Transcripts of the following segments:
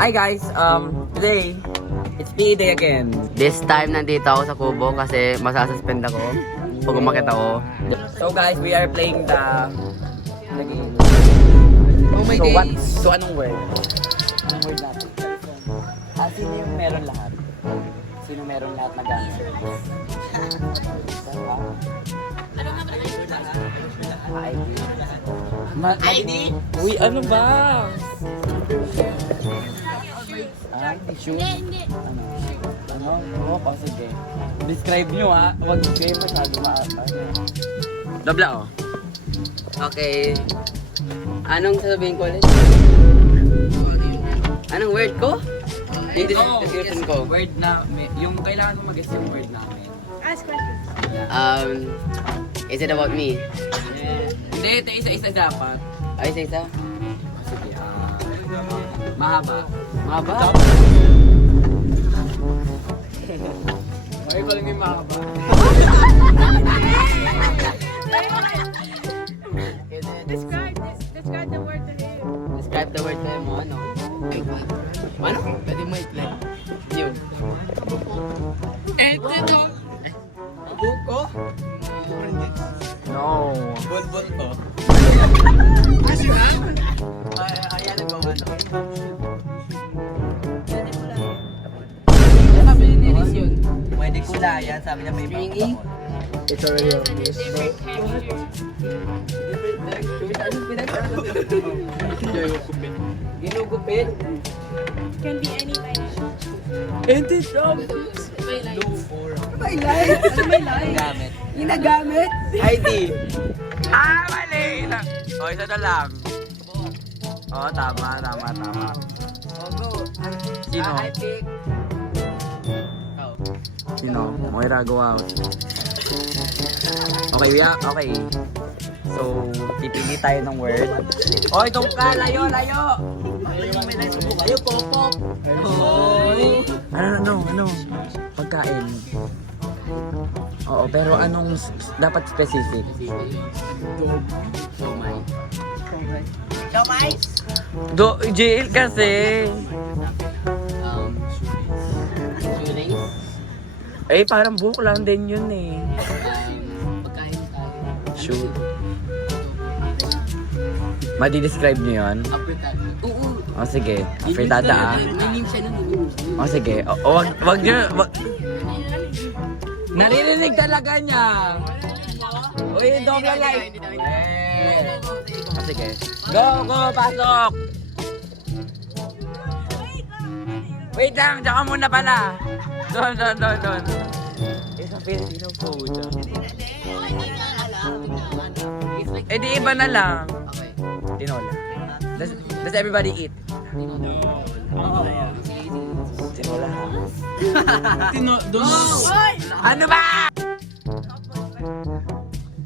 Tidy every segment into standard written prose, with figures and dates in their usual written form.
Hi guys, today, it's PE day again. This time, nandito ako sa Kubo kasi masasuspend ako pag umakit ako. So guys, we are playing the game. Oh my So days. so anong word? Anong word natin? Sino yung meron lahat? Sino meron lahat na gamit? ID? Uy, ano ba? Shoe? Ano? Oo, sige. Describe nyo ha. Huwag kayo masyado maata. Dobla oh. Okay. Anong sasabihin ko ulit? Anong word ko? Yung description ko. Word na, yung kailangan ko mag-guess yung word namin. Ask questions. Is it about me? Hindi, ito isa-isa dapat. Ay, isa-isa? Sige, mahaba. Mahaba? Ay, ko lang yung mahaba. Describe the word to him. Describe the word to mo, ano? Ano? Pwede mo iklan. Yun. Ito to. Buko. No. Bot to. Ayan ang bawa, no? Sabi ni Nilis yun. Pwede kulayan, sabi niya may ibang Stringy? It's already on Different texture. Anong pinagkakala? Ginugupit? Can be any type. Ito shop. May light. Ano may light? gamit. Ginagamit? ID. Mali! O, isa na lang. Oo, tama. Sino? Sino? Moira, gawa ako. Okay. So, pipili tayo ng word. Oy, doon ka! Layo! Kayo, popop. Ano? Pagkain. Oo, pero anong dapat specific? Kamay. JL kasi. Eh, parang buhok lang din yun eh. Shoot. Madi-describe nyo yun? O sige, afritada ah. May name siya nun. O sige, wag nyo, naririnig talaga niya. Uy, double light. O sige, go, pasok. Wait lang, tsaka muna pala. Doon. Isang Filipino food. Eh di iba na lang. Tinola. Does everybody eat? Tinola. Ano ba?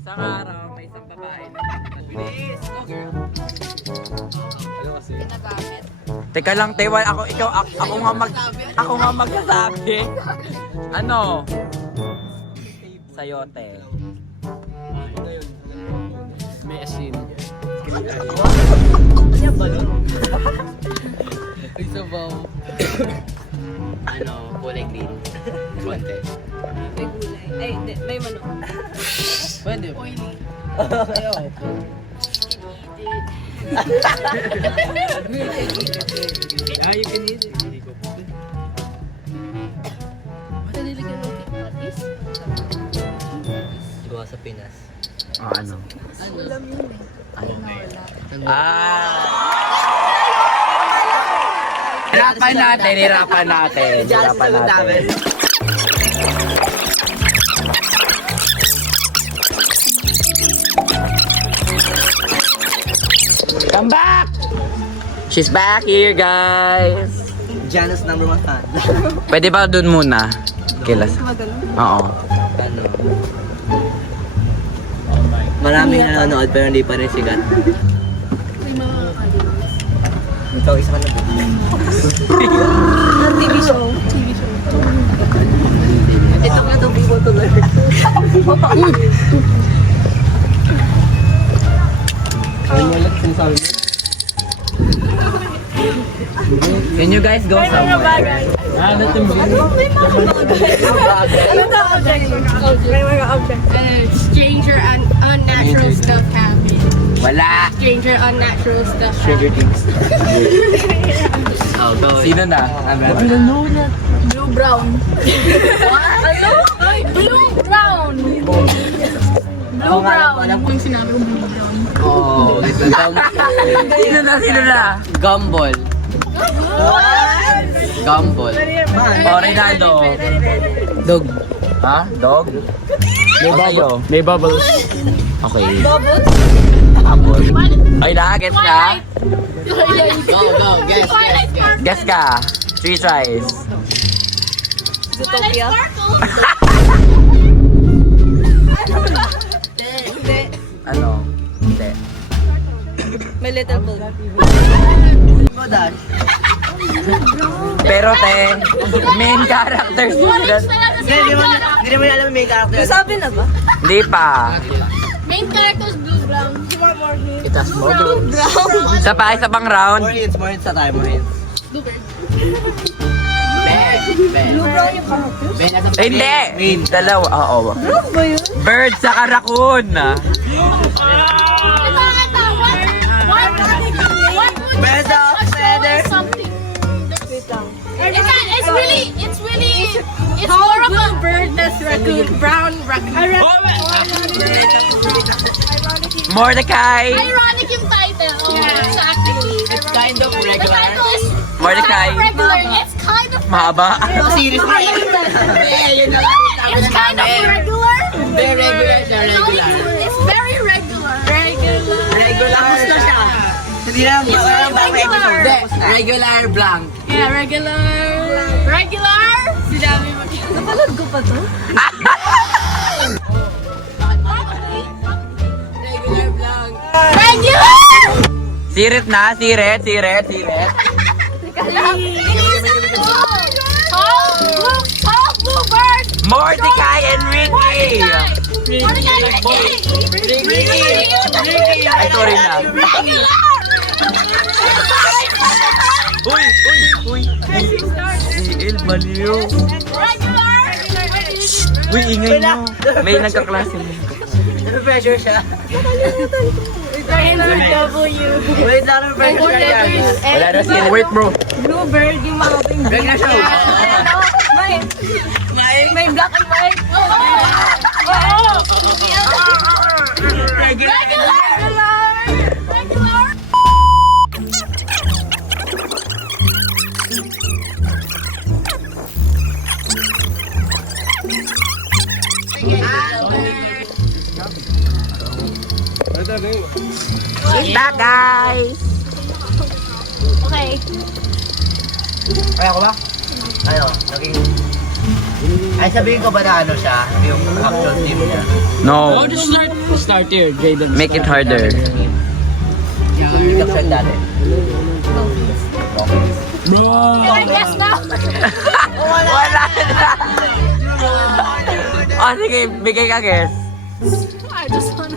Sa araw, may isang babae na bilis. Go girl. Ano kasi? Teka lang, Tewan, ako nga magsasabi. Ano? Sayote. May asin. Ay, sabaw. Kulay green. Konti. May gulay. Ay, may manok. Pwede. Oily. Ayaw. You can eat it. Nalilagyan ng patis? Gawa sa Pinas. Ano? Alam yun eh. Hirapan natin. Come back! She's back here, guys. Janus #1 fan. Pwede ba dun muna? Kilas. Oo. Ano? Maraming nanonood pero hindi pa rin sigat. May mga animals. Ikaw isa ka na. TV show. Ito nga itong vivo tuloy. Ano mo lang sinasabi mo? Can you guys go somewhere? Stranger and unnatural stuff happen. Wala. Stranger unnatural stuff happen. Oh, go. Sino na? Blue brown. Ano? Blue brown. Blue brown. Yung sinabi ko blue brown. Oh, sino na? Gumball. Gumball. Oh, Ronaldo. Dog. Ha? Dog? May bubbles. Okay. Apple. Ay, na-gets ka? Go, guess. Guess ka. 3 tries. Zootopia. Ano? Hindi. My little book. Go, Dash. Pero te, main character sila. Hindi naman alam yung main character. Sabi na ba? Hindi pa. Main character is blue brown. More hints. It has more Blue brown. Isa pang round. More hints na tayo, more hints. Bluebird. Ben. Blue brown yung character. Ben as a Hindi. Main. Dalawa. Oo. Brown ba yun? Bird sa raccoon. Birds of feather. Something. It's more of a bird that's raccoon. Brown raccoon. Mordecai. Ironic yung title. Exactly. It's kind of The regular. title is Mordecai. regular. It's kind of Mahaba. Series na yun. It's kind of regular. Very regular siya, regular. It's very regular. Regular. Gusto siya. Hindi lang, walang bagong episode. Hindi, regular blank. Yeah, regular. Regular? Sinabi mo. Napanood ko pa to? Regular blank. Regular! Sirit na. Sirit. Bluebird! Mordecai and Ricky. Mordecai and Ricky! Ay, sorry na. Regular! Uy. Il, baliw. Regular! Uy, ingay nyo. May nagkaklase mo. Pressure siya. NW. Wait lang, pressure siya. Wala na sila. Wait, bro. Bluebird yung mga ping. Regular siya. May black and white. Regular! Regular! Kita, guys. Okay. Kaya ko ba? Ano, naging... Ay, sabihin ko ba na ano siya? Yung actual team niya. No. Just start here, Jaden. Make it harder. Yung caption dati. Bro! Can I guess now? Wala na. Oh, sige. Bigay ka, guess. I just wanna...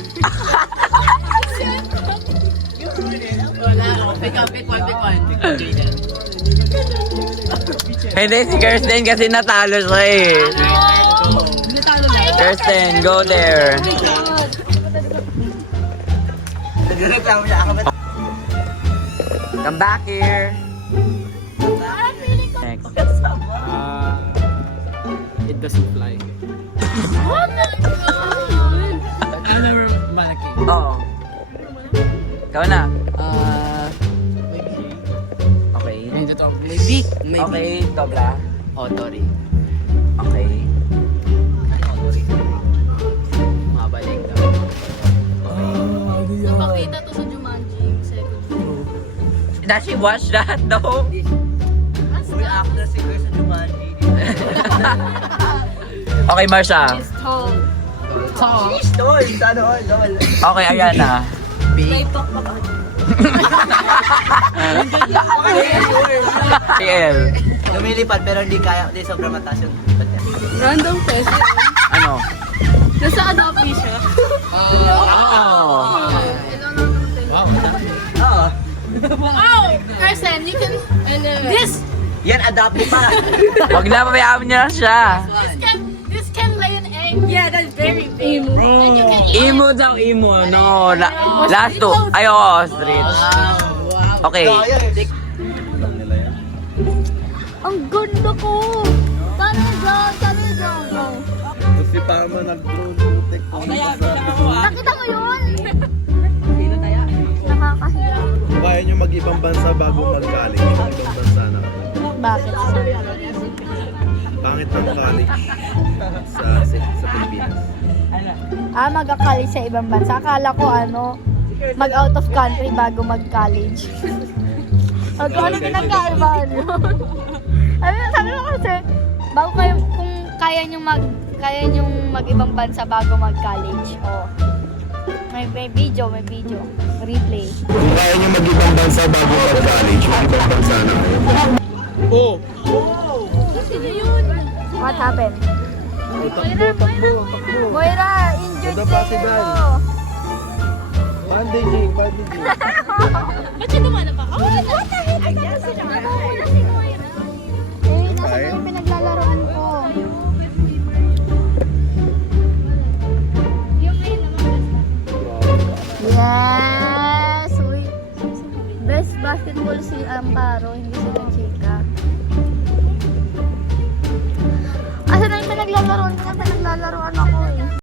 Pick one. Jaden. Hindi, si Kirsten kasi natalo siya eh. Kirsten, go there. Nagreklamo siya ako. Come back here. Next. It doesn't fly. Oh my god! Ano malaki? Oo. Ikaw na. Okay. Maybe. Ito. Maybe. Okay, Tobla. Otori. Okay. Mabalik daw. Napakita to sa Jumanji, yung second film. Does she watch that though? Uy, actor si Chris sa Jumanji. Okay, Marsha. It's tall. Tall. Tol, sana all, tol. Okay, Ariana. May talk pa ba? TL. Lumilipad pero hindi kaya, hindi sobrang mataas yung lipad niya. Random question. Ano? Nasa Adobe siya. Oh. Wow. Oo. Oh! Carson, you can This Yan, adapt mo pa. Wag na, pabayaan niya siya. this can lay an egg. Yeah, that's very big. And you can eat it. Imo daw, imo. No, last two. Ay, oo, ostrich. Okay. Ang ganda ko. Sana dyan. Si Parma nag-drone putek ko. Nakita mo yun? Nakakahiya. Kaya nyo mag-ibang bansa bago mag-college. Ibang bansa na. Bakit? Pangit ng college sa Pilipinas. Mag-college sa ibang bansa. Akala ko mag-out of country bago mag-college. Ano pinagkaiba sabi ko kasi, bago kayo, kung kaya nyong mag-ibang bansa bago mag-college. May video. Replay. Kung kaya nyo mag-ibang bansa bago mag-college, mag-ibang bansa na. Oh! Sino yun? What happened? Takbo. Moira, injured Nadapa si player Dan. ko. Bandaging. Ba't siya dumadapa? Oh, what the heck? Wala si Moira. Nasa yung pinaglalaroan ko. Yes! Uy. Best basketball si Amparo, hindi sila Chika. Asa na yung pinaglalaroan ko? Pinaglalaroan ako eh.